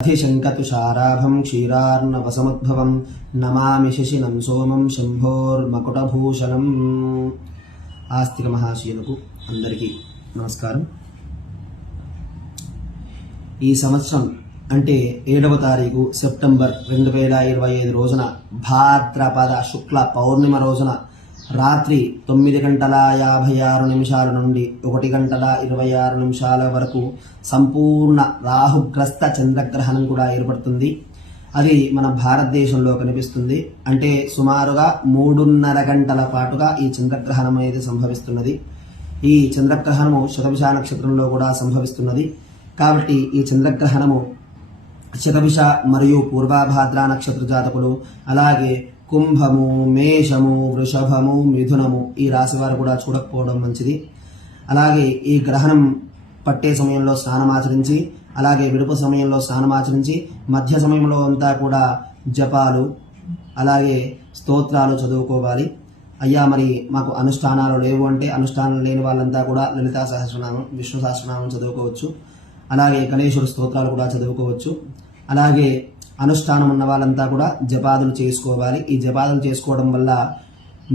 అధిశంకతుషారాభం క్షీరార్ణవసముద్భవం నమామి శశినం సోమం శంభోర్మకుటభూషణం. ఆస్తిక మహాశయులకు అందరికీ నమస్కారం. ఈ సంవత్సరం అంటే 7వ తారీఖు సెప్టెంబర్ 2025 రోజున భాద్రపద శుక్ల పౌర్ణిమ రోజున రాత్రి 9:56 నుండి 1:26 వరకు సంపూర్ణ రాహుగ్రస్త చంద్రగ్రహణం కూడా ఏర్పడుతుంది. అది మన భారతదేశంలో కనిపిస్తుంది. అంటే సుమారుగా 3:30 గంటల పాటుగా ఈ చంద్రగ్రహణం అనేది సంభవిస్తున్నది. ఈ చంద్రగ్రహణము శతభిష నక్షత్రంలో కూడా సంభవిస్తున్నది. కాబట్టి ఈ చంద్రగ్రహణము శతభిష మరియు పూర్వభాద్ర నక్షత్ర జాతకులు, అలాగే కుంభము, మేషము, వృషభము, మిథునము ఈ రాశి వారు కూడా చూడకపోవడం మంచిది. అలాగే ఈ గ్రహణం పట్టే సమయంలో స్నానమాచరించి, అలాగే విడుపు సమయంలో స్నానమాచరించి, మధ్య సమయంలో అంతా కూడా జపాలు అలాగే స్తోత్రాలు చదువుకోవాలి. అయ్యా మరి మాకు అనుష్ఠానాలు లేవు అంటే అనుష్ఠానం లేని వాళ్ళంతా కూడా లలితా సహస్రనామం, విష్ణు సహస్రనామం చదువుకోవచ్చు. అలాగే గణేశుడు స్తోత్రాలు కూడా చదువుకోవచ్చు. అలాగే అనుష్ఠానం ఉన్న వాళ్ళంతా కూడా జపాదులు చేసుకోవాలి. ఈ జపాదులు చేసుకోవడం వల్ల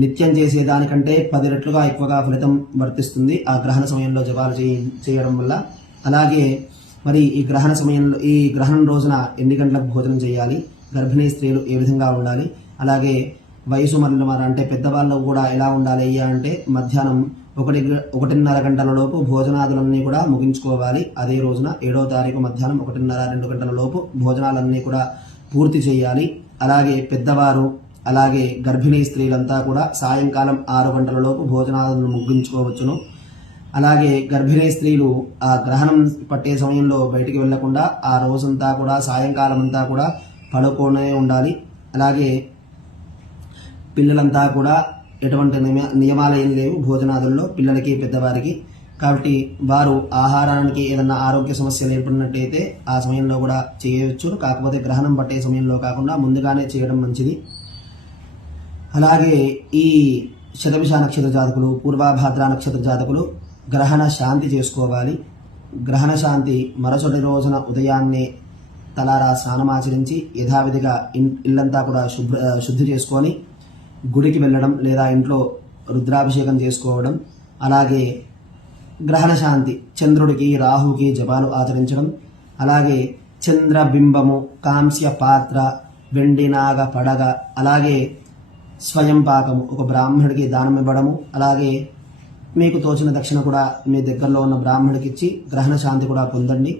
నిత్యం చేసేదానికంటే 10 రెట్లుగా ఎక్కువగా ఫలితం వర్తిస్తుంది ఆ గ్రహణ సమయంలో జపాలు చేయడం వల్ల. అలాగే మరి ఈ గ్రహణ సమయంలో, ఈ గ్రహణం రోజున ఎన్ని గంటలకు భోజనం చేయాలి, గర్భిణీ స్త్రీలు ఏ విధంగా ఉండాలి, అలాగే వయసు మరణం అంటే పెద్దవాళ్ళు కూడా ఎలా ఉండాలి అంటే మధ్యాహ్నం 1:30 గంటల లోపు భోజనాదులన్నీ కూడా ముగించుకోవాలి. అదే రోజున 7వ తారీఖు మధ్యాహ్నం 1:30-2 గంటల లోపు భోజనాలన్నీ కూడా పూర్తి చేయాలి. అలాగే పెద్దవారు అలాగే గర్భిణీ స్త్రీలంతా కూడా సాయంకాలం 6 గంటల లోపు భోజనాలను ముగించుకోవచ్చును. అలాగే గర్భిణీ స్త్రీలు ఆ గ్రహణం పట్టే సమయంలో బయటికి వెళ్లకుండా ఆ రోజంతా కూడా సాయంకాలం అంతా కూడా పడుకోనే ఉండాలి. అలాగే పిల్లలంతా కూడా ఎటువంటి నియమాలు ఏం లేవు భోజనాదుల్లో పిల్లలకి పెద్దవారికి. కాబట్టి వారు ఆహారానికి ఏదన్నా ఆరోగ్య సమస్యలు ఏర్పడినట్టయితే ఆ సమయంలో కూడా చేయవచ్చు. కాకపోతే గ్రహణం పట్టే సమయంలో కాకుండా ముందుగానే చేయడం మంచిది. అలాగే ఈ శతభిష నక్షత్ర జాతకులు, పూర్వభాద్ర నక్షత్ర జాతకులు గ్రహణ శాంతి చేసుకోవాలి. గ్రహణ శాంతి మరుసటి రోజున ఉదయాన్నే తలారా స్నానమాచరించి యథావిధిగా ఇల్లంతా కూడా శుద్ధి చేసుకొని గుడికి వెళ్ళడం లేదా ఇంట్లో రుద్రాభిషేకం చేసుకోవడం. అలాగే గ్రహణ శాంతి చంద్రుడికి, రాహుకి జపాలు ఆచరించడం. అలాగే చంద్రబింబము, కాంస్య పాత్ర, వెండి నాగ పడగ, అలాగే స్వయం పాకము ఒక బ్రాహ్మణుడికి దానం ఇవ్వడము. అలాగే మీకు తోచిన దక్షిణ కూడా మీ దగ్గరలో ఉన్న బ్రాహ్మణుడికి ఇచ్చి గ్రహణ శాంతి కూడా పొందండి.